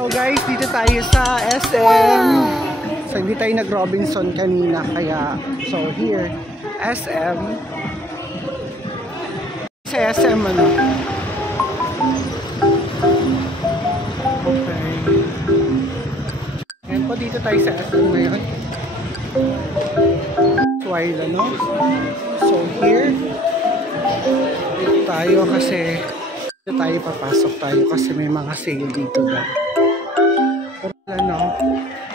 So guys, dito tayo sa SM. So hindi tayo nag-Robinson kanina, kaya so here SM. Sa SM ano? Okay. Ngayon po dito tayo sa SM ngayon. While ano? So here dito tayo kasi dito tayo papasok tayo kasi may mga sale dito daw. Pero ano,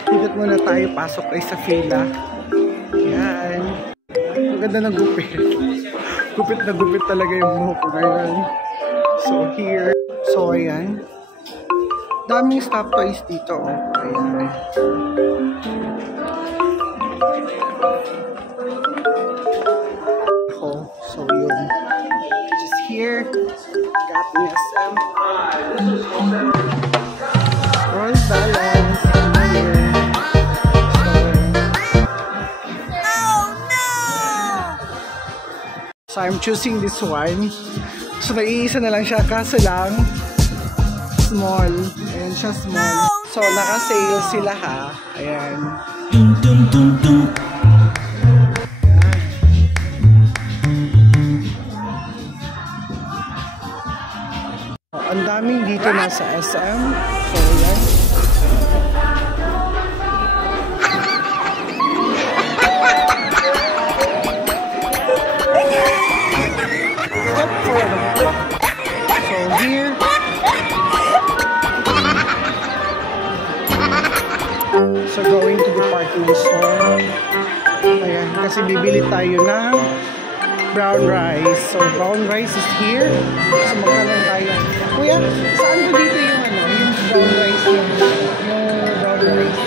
dito muna tayo pasok tayo sa fila. Yan. Ang ganda ng gupit. Gupit na gupit talaga yung buhok ko ngayon. So here. So ayan. Daming stop toys dito. Oh. Ayan. Ako. So yun. Just here. Got me SM. Roll balance. Here. So I'm choosing this one. So naiisa na lang siya kaso lang small. Ayan siya small. So naka-sale sila ha. Ayan. Ang daming dito na sa SM. So ayan. So here. So going to department store. Ayan, kasi bibili tayo ng brown rice. So brown rice is here. So magkaroon tayo. Kuya, saan ba dito yung ano? Yung brown rice yung brown rice?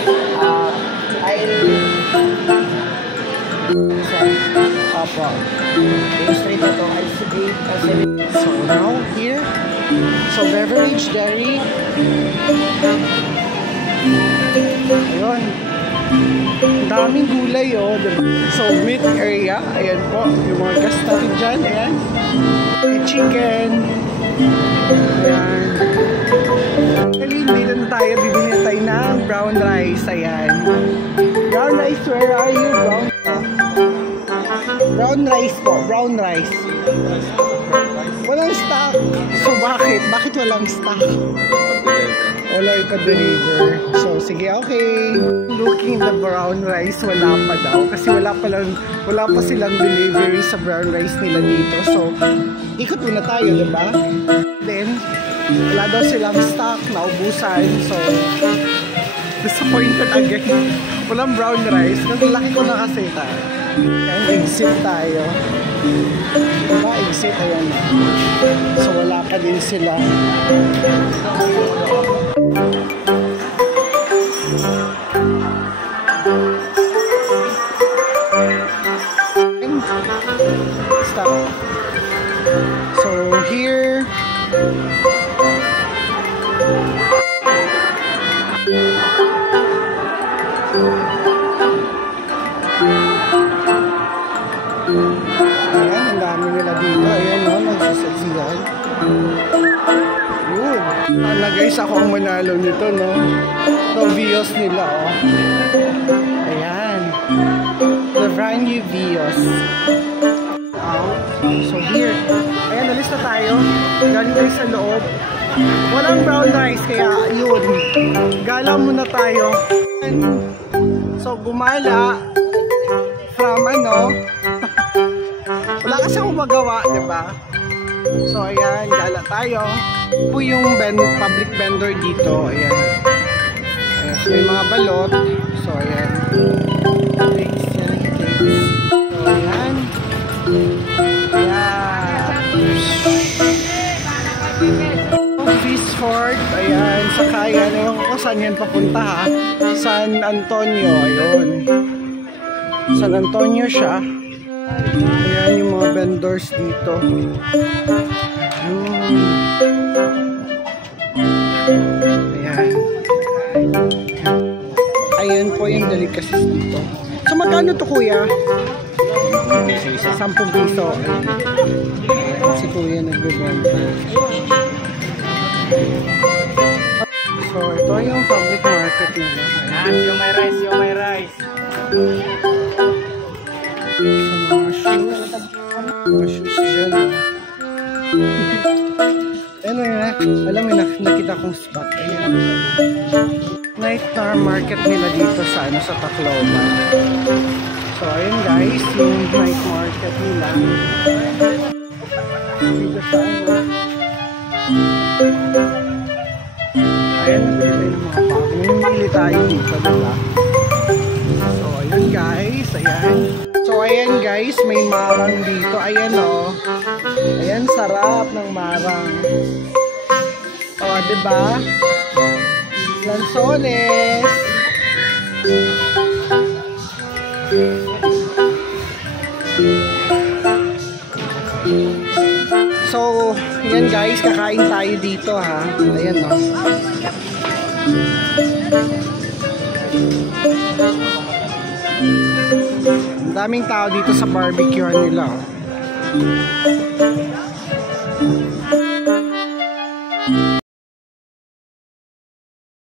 Opo. Yung straight na to, so now, here. So beverage, dairy. Ayun. Daming gulay oh. Diba? So meat area. Ayan po. Yung mga gas natin dyan. Ayan. Chicken. Ayan. Actually, dito na tayo. Bibili tayo ng brown rice. Ayan. Brown rice, where are you? Brown rice po. Brown rice. Walang stock. So bakit? Bakit walang stock? Wala ipa-deliver. So sige, okay. Looking the brown rice, wala pa daw. Kasi wala pa silang delivery sa brown rice nila dito. So, ikot muna tayo, diba? Then, wala daw silang stock, naubusan. So, disappointed again. Walang brown rice. Kasi laki ko na kasi tayo. Ayan, exit tayo. Diba? Exit, ayan. So, wala pa din sila. Stop. So here. Ayan, ang dami nila dito. Ayan o, nagsasaksihan. Yun. Sana guys, ako ang manalo nito, no? Ito, Vios nila, oh. Ayan. The brand new Vios. So here. Ayan, nalis na tayo. Galing tayo sa loob. Walang brown rice, kaya yun. Gala muna tayo. So, gumala from ano. Wala kasi akong magawa, diba? So, ayan, gala tayo. Po yung public vendor dito. Ayan. Ayan. So, may mga balot. So, ayan. Cakes, yan. Cakes. So, ayan. Fishford. Ayan. Saka, ayan. Ewan ko saan yan papunta, ha? San Antonio. Ayun. San Antonio siya. Ayan yung mga vendors dito. Ayan. Ayan po yung delicacies dito. So magkano to kuya? 10 piso. Si kuya nagbibenta. So, ito yung public market nila. Yung may rice, yung may rice. So, mga shoes dyan. Anyway, alam mo, nakita kong spot. Ayan. Night market nila dito sa Tacloban. So, ayun guys, yung night market nila. Dito sa ayan, nagbili tayo ng mga pang. Bili tayo dito, diba? So, ayun guys, ayan. So, ayan guys, may marang dito. Ayan o. Ayan, sarap ng marang. O, diba? Lansones. So, yan guys, kakain tayo dito ha. Ayan o. Ang daming tao dito sa barbecue nila.